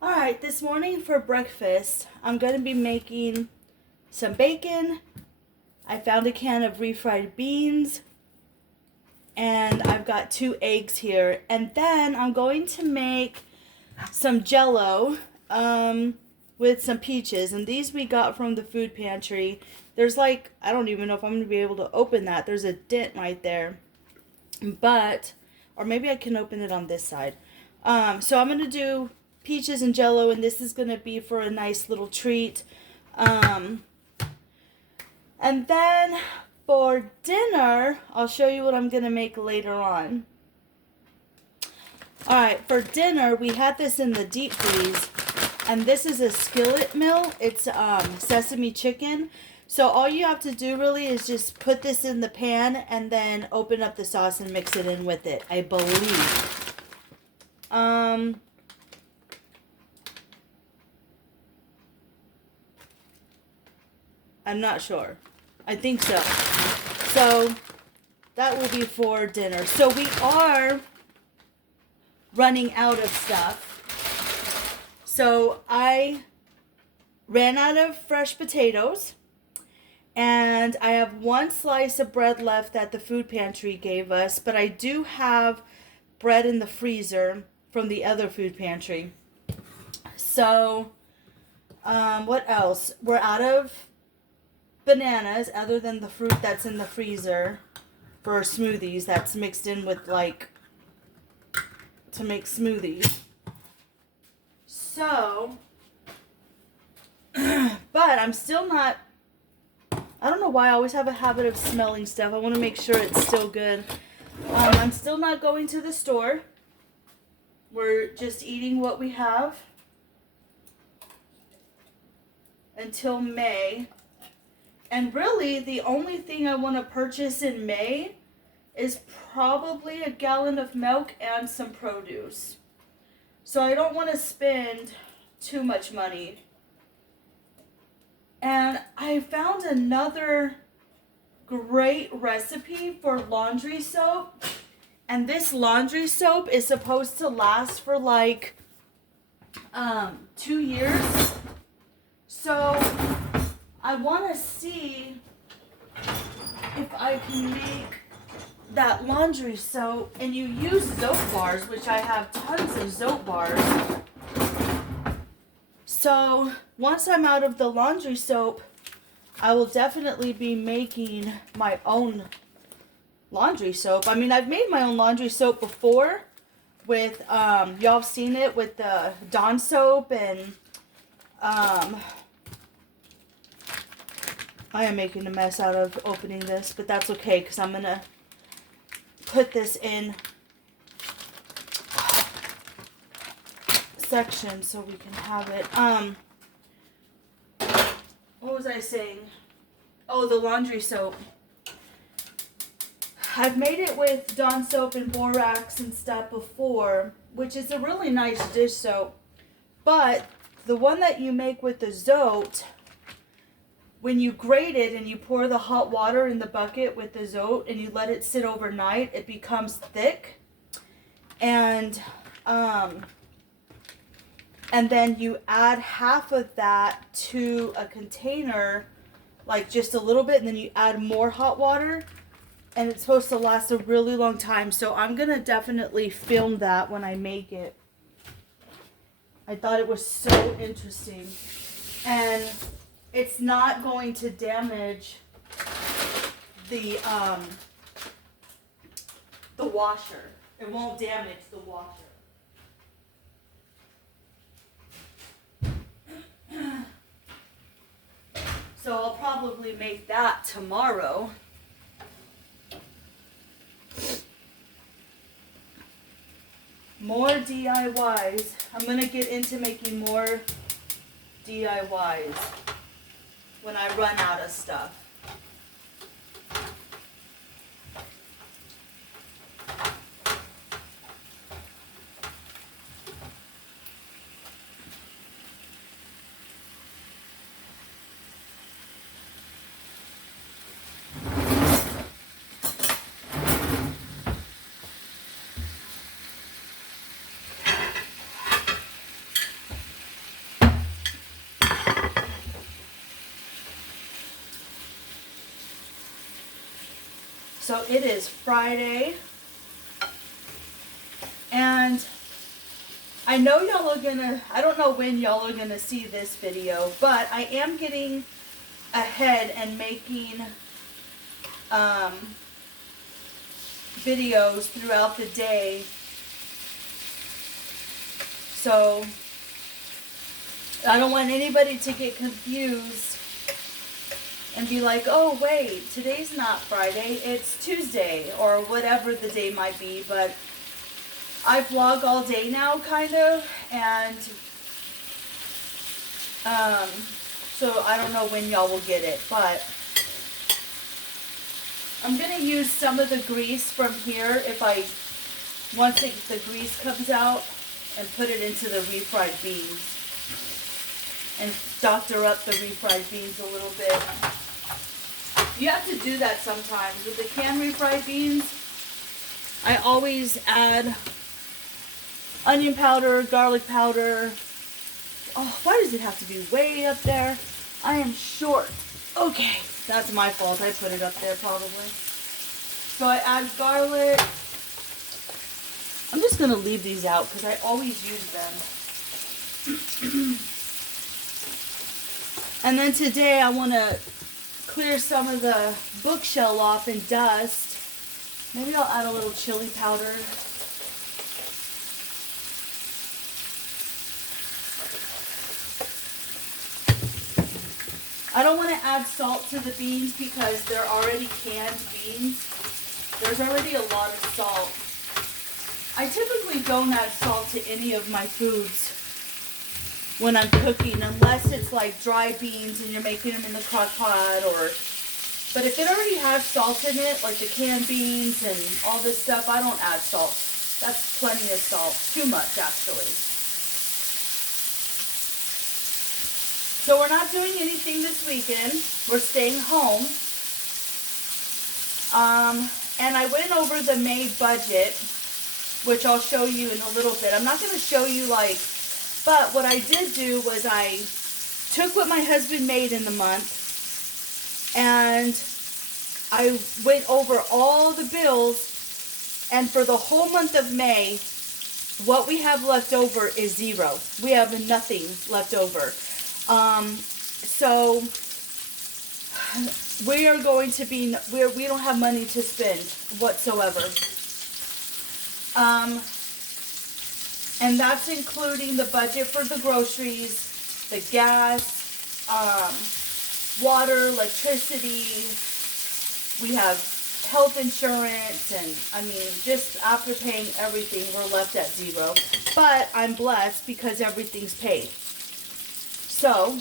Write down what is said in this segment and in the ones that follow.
Alright, this morning for breakfast, I'm going to be making some bacon. I found a can of refried beans. And I've got 2 eggs here. And then I'm going to make some jello with some peaches. And these we got from the food pantry. There's like, I don't even know if I'm going to be able to open that. There's a dent right there. But, or maybe I can open it on this side. So I'm going to do peaches and jello, and this is going to be for a nice little treat. And then for dinner, I'll show you what I'm going to make later on. Alright, for dinner, we had this in the deep freeze, and this is a skillet meal. It's sesame chicken. So all you have to do really is just put this in the pan and then open up the sauce and mix it in with it, I believe. I'm not sure. I think so. So that will be for dinner. So we are running out of stuff. So I ran out of fresh potatoes. And I have 1 slice of bread left that the food pantry gave us. But I do have bread in the freezer from the other food pantry. So, what else? We're out of bananas other than the fruit that's in the freezer for smoothies that's mixed in with like to make smoothies. So but I'm still not, I don't know why I always have a habit of smelling stuff. I want to make sure it's still good. I'm still not going to the store. We're just eating what we have until May. And really, the only thing I want to purchase in May is probably a gallon of milk and some produce. So I don't want to spend too much money. And I found another great recipe for laundry soap. And this laundry soap is supposed to last for like 2 years. So I want to see if I can make that laundry soap, and you use soap bars, which I have tons of soap bars. So once I'm out of the laundry soap, I will definitely be making my own laundry soap. I mean, I've made my own laundry soap before with, y'all have seen it with the Dawn soap and, I am making a mess out of opening this, but that's okay because I'm going to put this in section so we can have it. What was I saying? Oh, the laundry soap. I've made it with Dawn soap and borax and stuff before, which is a really nice dish soap. But the one that you make with the Zote, when you grate it and you pour the hot water in the bucket with the Zote and you let it sit overnight, it becomes thick. And then you add half of that to a container, like just a little bit, and then you add more hot water. And it's supposed to last a really long time. So I'm going to definitely film that when I make it. I thought it was so interesting. And it's not going to damage the washer. It won't damage the washer. So I'll probably make that tomorrow. More DIYs. I'm going to get into making more DIYs when I run out of stuff. So it is Friday. And I know y'all are gonna, I don't know when y'all are gonna see this video, but I am getting ahead and making videos throughout the day. So I don't want anybody to get confused and be like, oh wait, today's not Friday, it's Tuesday, or whatever the day might be. But I vlog all day now, kind of, and so I don't know when y'all will get it, but I'm going to use some of the grease from here once the grease comes out, and put it into the refried beans and doctor up the refried beans a little bit. You have to do that sometimes. With the canned refried beans, I always add onion powder, garlic powder. Oh, why does it have to be way up there? I am short. Okay, that's my fault. I put it up there probably. So I add garlic. I'm just going to leave these out because I always use them. And then today I want to clear some of the bookshelf off and dust. Maybe I'll add a little chili powder. I don't want to add salt to the beans because they're already canned beans. There's already a lot of salt. I typically don't add salt to any of my foods when I'm cooking, unless it's like dry beans and you're making them in the crock pot, but if it already has salt in it, like the canned beans and all this stuff, I don't add salt. That's plenty of salt. Too much, actually. So we're not doing anything this weekend. We're staying home. And I went over the May budget, which I'll show you in a little bit. I'm not going to show you but what I did do was I took what my husband made in the month and I went over all the bills, and for the whole month of May, what we have left over is zero. We have nothing left over. So we are going to be, we don't have money to spend whatsoever. And that's including the budget for the groceries, the gas, water, electricity. We have health insurance, and I mean, just after paying everything, we're left at zero. But I'm blessed because everything's paid. So,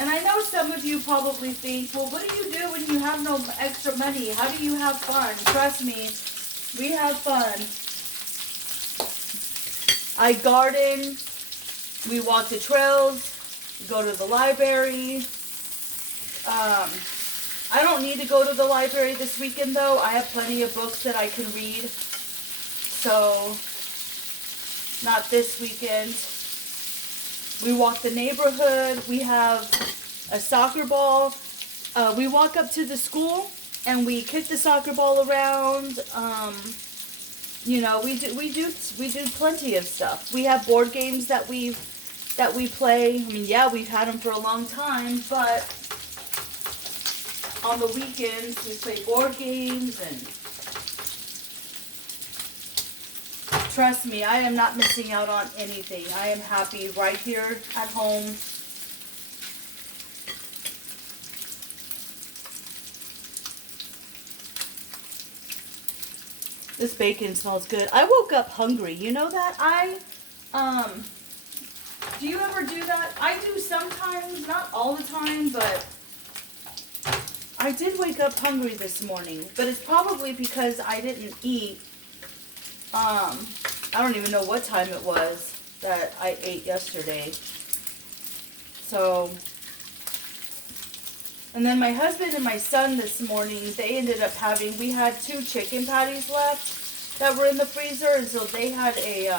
and I know some of you probably think, well, what do you do when you have no extra money? How do you have fun? Trust me, we have fun. I garden, we walk the trails, go to the library. I don't need to go to the library this weekend though. I have plenty of books that I can read. So, not this weekend. We walk the neighborhood. We have a soccer ball. We walk up to the school and we kick the soccer ball around. You know, we do plenty of stuff. We have board games that we play. I mean, yeah, we've had them for a long time, but on the weekends we play board games, and trust me, I am not missing out on anything. I am happy right here at home. This bacon smells good. I woke up hungry. You know that? Do you ever do that? I do sometimes, not all the time, but I did wake up hungry this morning. But it's probably because I didn't eat. I don't even know what time it was that I ate yesterday. So, and then my husband and my son this morning, they ended up having, we had 2 chicken patties left that were in the freezer, and so they had a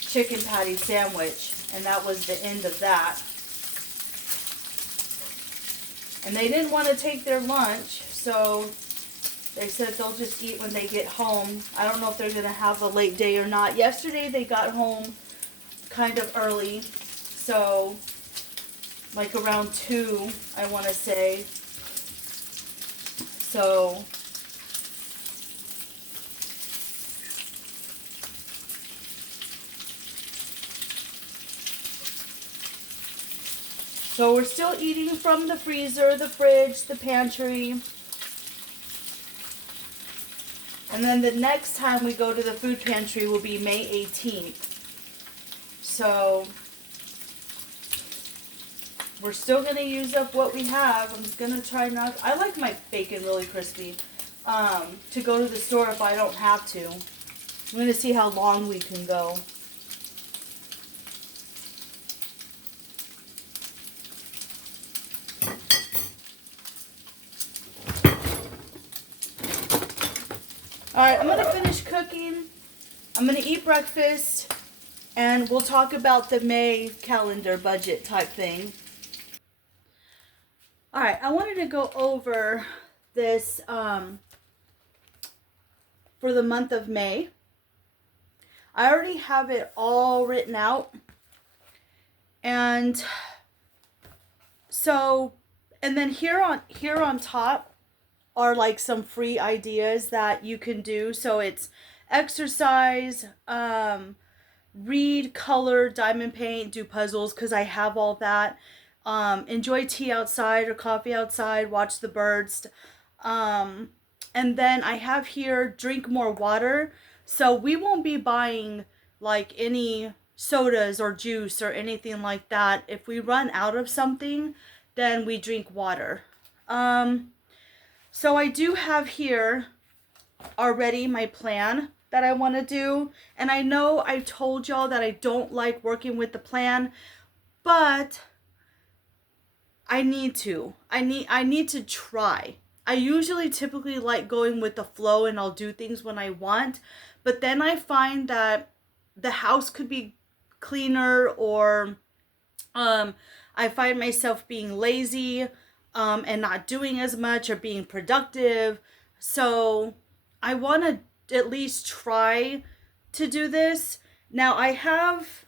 chicken patty sandwich, and that was the end of that. And they didn't want to take their lunch, so they said they'll just eat when they get home. I don't know if they're going to have a late day or not. Yesterday they got home kind of early, so like around 2, I want to say. So we're still eating from the freezer, the fridge, the pantry. And then the next time we go to the food pantry will be May 18th. So we're still going to use up what we have. I'm going to try not... I like my bacon really crispy. To go to the store if I don't have to. I'm going to see how long we can go. Alright, I'm going to finish cooking. I'm going to eat breakfast. And we'll talk about the May calendar budget type thing. Alright, I wanted to go over this for the month of May. I already have it all written out. And so, and then here on top are like some free ideas that you can do. So it's exercise, read, color, diamond paint, do puzzles, because I have all that. Enjoy tea outside or coffee outside, watch the birds. And then I have here, drink more water. So we won't be buying like any sodas or juice or anything like that. If we run out of something, then we drink water. So I do have here already my plan that I want to do. And I know I told y'all that I don't like working with the plan, but I need to. I need to try. I usually typically like going with the flow and I'll do things when I want, but then I find that the house could be cleaner, or I find myself being lazy and not doing as much or being productive. So I want to at least try to do this. Now I have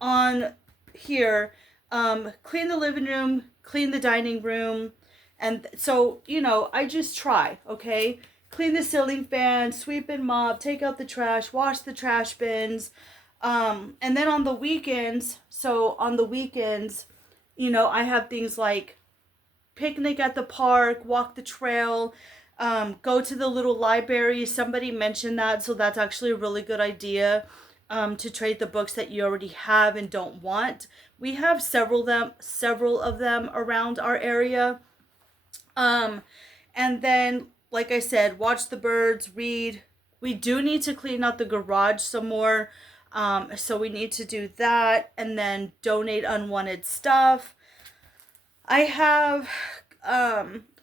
on here clean the living room, clean the dining room, and so, you know, I just try, okay? Clean the ceiling fan, sweep and mop, take out the trash, wash the trash bins. And then on the weekends, you know, I have things like picnic at the park, walk the trail, go to the little library. Somebody mentioned that, so that's actually a really good idea, to trade the books that you already have and don't want. We have several of them around our area. And then, like I said, watch the birds, read. We do need to clean out the garage some more. So we need to do that, and then donate unwanted stuff. I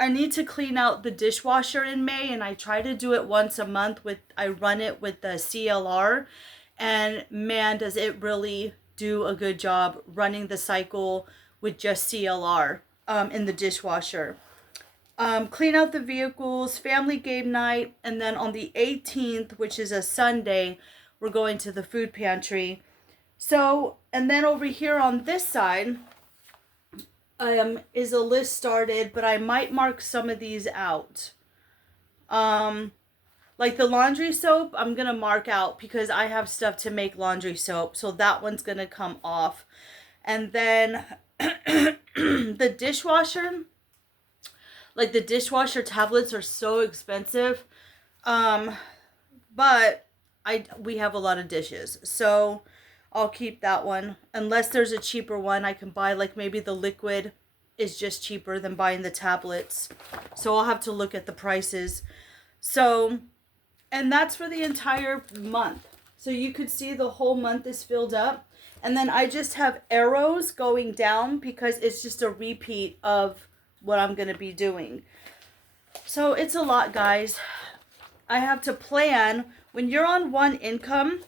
need to clean out the dishwasher in May, and I try to do it once a month. I run it with the CLR, and man, does it really do a good job running the cycle with just CLR in the dishwasher. Clean out the vehicles, family game night, and then on the 18th, which is a Sunday, we're going to the food pantry. So, and then over here on this side is a list started, but I might mark some of these out. Like the laundry soap, I'm going to mark out because I have stuff to make laundry soap. So that one's going to come off. And then the dishwasher, like the dishwasher tablets are so expensive. But we have a lot of dishes. So I'll keep that one. Unless there's a cheaper one I can buy, like maybe the liquid is just cheaper than buying the tablets. So I'll have to look at the prices. So, and that's for the entire month. So you could see the whole month is filled up. And then I just have arrows going down because it's just a repeat of what I'm going to be doing. So it's a lot, guys. I have to plan. When you're on one income,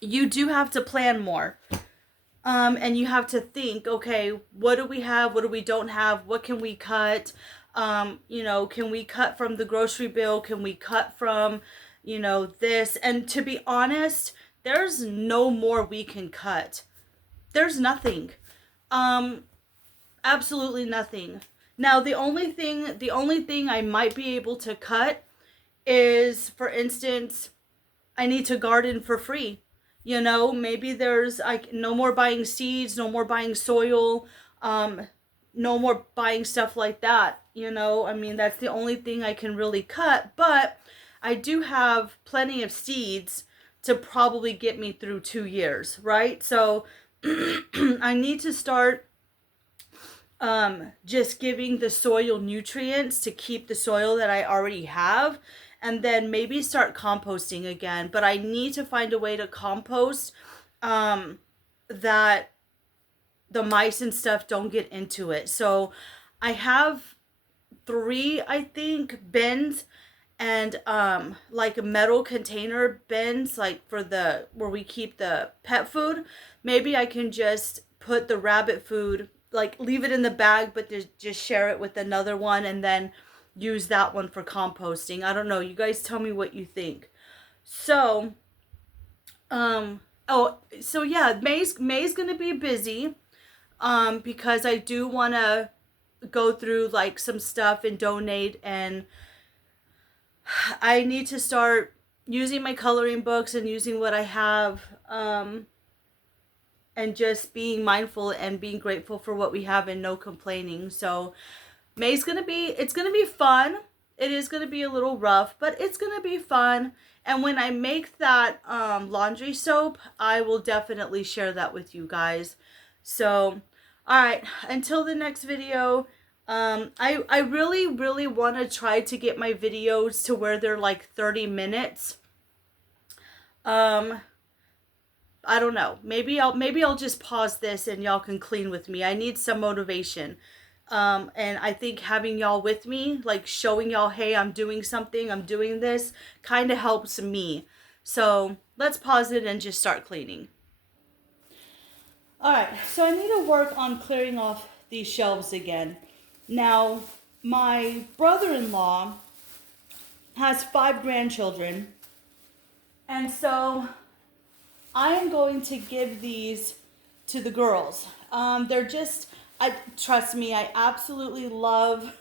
you do have to plan more. And you have to think, okay, what do we have? What do we don't have? What can we cut? You know, can we cut from the grocery bill? Can we cut from, you know, this? And to be honest, there's no more we can cut. There's nothing. Um, Absolutely nothing. Now, the only thing I might be able to cut is, for instance, I need to garden for free. You know, maybe there's like no more buying seeds, no more buying soil, um, no more buying stuff like that. You know, I mean, that's the only thing I can really cut, but I do have plenty of seeds to probably get me through 2 years, right? So I need to start just giving the soil nutrients to keep the soil that I already have, and then maybe start composting again. But I need to find a way to compost that the mice and stuff don't get into it. So I have three, I think, bins, and like metal container bins, like for the where we keep the pet food. Maybe I can just put the rabbit food, like leave it in the bag, but just share it with another one, and then use that one for composting. I don't know, you guys tell me what you think. So oh, so yeah, May's gonna be busy because I do want to go through like some stuff and donate, and I need to start using my coloring books and using what I have, and just being mindful and being grateful for what we have and no complaining. So it's gonna be fun. It is gonna be a little rough, but it's gonna be fun. And when I make that laundry soap, I will definitely share that with you guys. So, all right, until the next video. I really, really want to try to get my videos to where they're like 30 minutes. Um, I don't know. Maybe I'll just pause this and y'all can clean with me. I need some motivation. And I think having y'all with me, like showing y'all, hey, I'm doing something, I'm doing this, kind of helps me. So let's pause it and just start cleaning. All right, so I need to work on clearing off these shelves again. Now, my brother-in-law has 5 grandchildren, and so I am going to give these to the girls. They're just, trust me, I absolutely love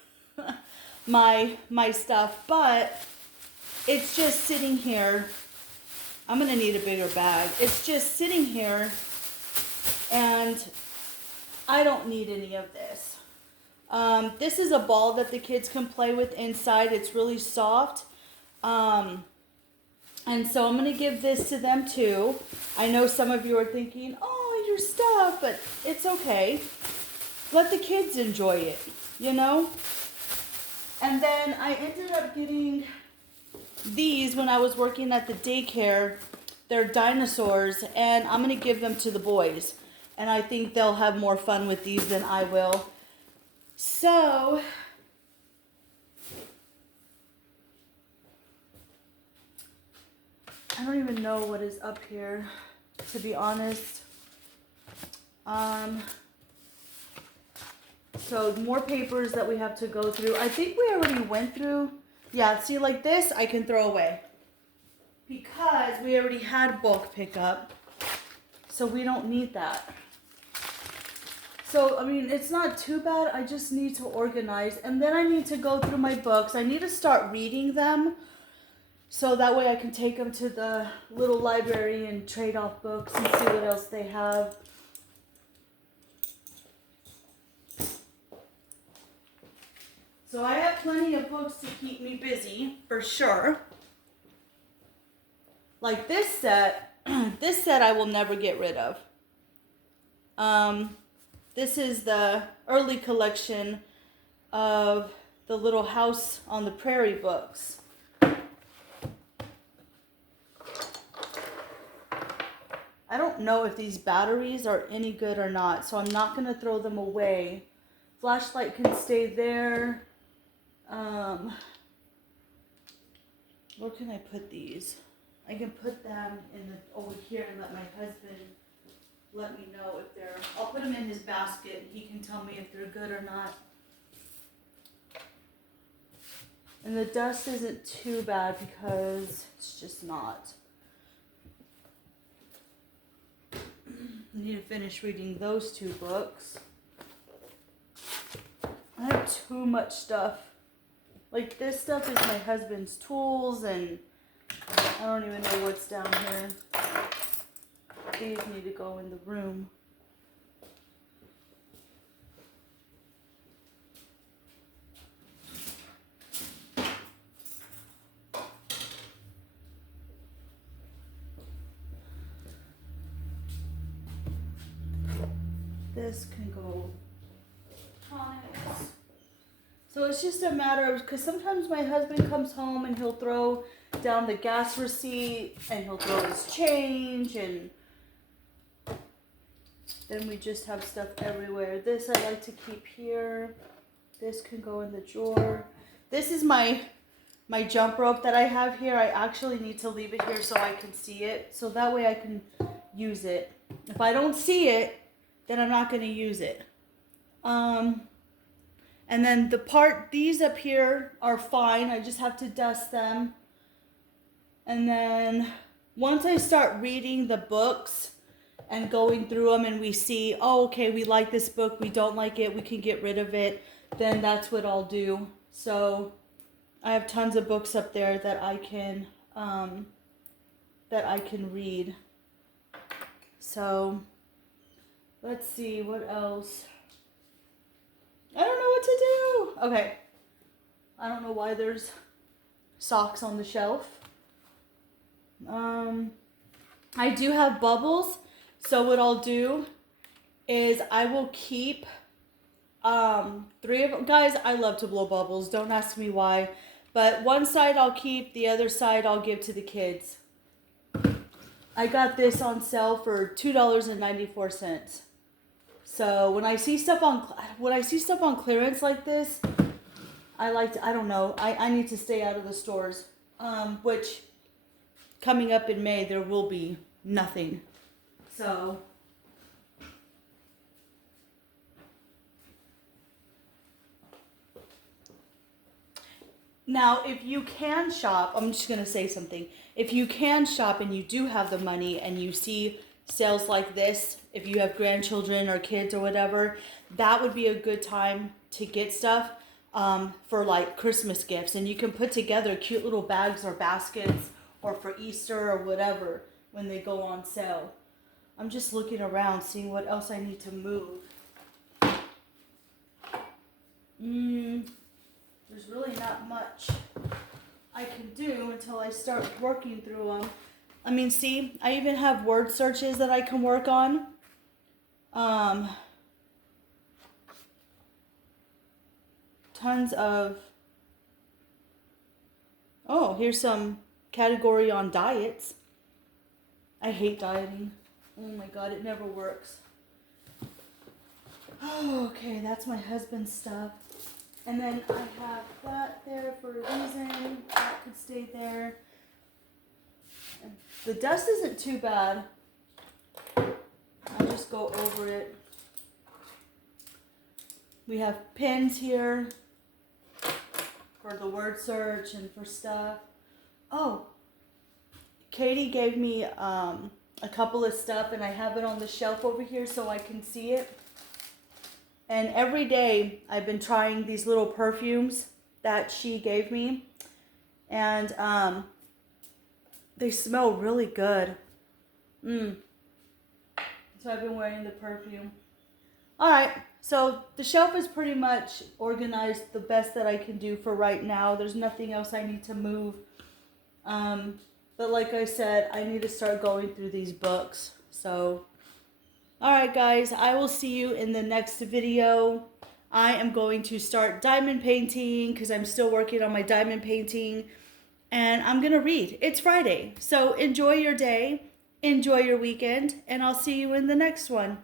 my stuff, but it's just sitting here. I'm gonna need a bigger bag. It's just sitting here, and I don't need any of this. This is a ball that the kids can play with inside. It's really soft. And so I'm going to give this to them too. I know some of you are thinking, oh, your stuff, but it's okay. Let the kids enjoy it, you know? And then I ended up getting these when I was working at the daycare. They're dinosaurs, and I'm going to give them to the boys. And I think they'll have more fun with these than I will. So I don't even know what is up here, to be honest. So more papers that we have to go through. I think we already went through. Yeah, see, like this I can throw away because we already had bulk pickup, so we don't need that. So, I mean, it's not too bad. I just need to organize, and then I need to go through my books. I need to start reading them, so that way I can take them to the little library and trade off books and see what else they have. So I have plenty of books to keep me busy, for sure. Like this set, this set I will never get rid of. This is the early collection of the Little House on the Prairie books. I don't know if these batteries are any good or not, so I'm not going to throw them away. Flashlight can stay there. Where can I put these? I can put them in over here and let my husband let me know if they're, I'll put them in his basket. He can tell me if they're good or not. And the dust isn't too bad because it's just not. I need to finish reading those 2 books. I have too much stuff. Like, this stuff is my husband's tools, and I don't even know what's down here. These need to go in the room. This can go electronics. So it's just a matter of, because sometimes my husband comes home and he'll throw down the gas receipt and he'll throw his change, and then we just have stuff everywhere. This I like to keep here. This can go in the drawer. This is my jump rope that I have here. I actually need to leave it here so I can see it, so that way I can use it. If I don't see it, then I'm not going to use it. And then these up here are fine. I just have to dust them. And then once I start reading the books and going through them and we see, oh, okay, we like this book, we don't like it, we can get rid of it, then that's what I'll do. So I have tons of books up there that I can read. So let's see, what else? I don't know what to do. Okay. I don't know why there's socks on the shelf. I do have bubbles. So what I'll do is I will keep 3 of them. Guys, I love to blow bubbles. Don't ask me why. But one side I'll keep, the other side I'll give to the kids. I got this on sale for $2.94. So when I see stuff on clearance like this, I don't know. I need to stay out of the stores. Which coming up in May there will be nothing. So now, if you can shop, I'm just going to say something. If you can shop and you do have the money and you see sales like this, if you have grandchildren or kids or whatever, that would be a good time to get stuff for like Christmas gifts. And you can put together cute little bags or baskets or for Easter or whatever when they go on sale. I'm just looking around, seeing what else I need to move. There's really not much I can do until I start working through them. I mean, see, I even have word searches that I can work on. Tons of... Oh, here's some category on diets. I hate dieting. Oh my God, it never works. Oh, okay, that's my husband's stuff. And then I have that there for a reason. That could stay there. The dust isn't too bad. I just go over it. We have pins here for the word search and for stuff. Oh, Katie gave me a couple of stuff, and I have it on the shelf over here so I can see it. And every day I've been trying these little perfumes that she gave me. And they smell really good. So I've been wearing the perfume. Alright, so the shelf is pretty much organized the best that I can do for right now. There's nothing else I need to move. But like I said, I need to start going through these books. So, alright guys, I will see you in the next video. I am going to start diamond painting because I'm still working on my diamond painting. And I'm going to read. It's Friday. So enjoy your day, enjoy your weekend, and I'll see you in the next one.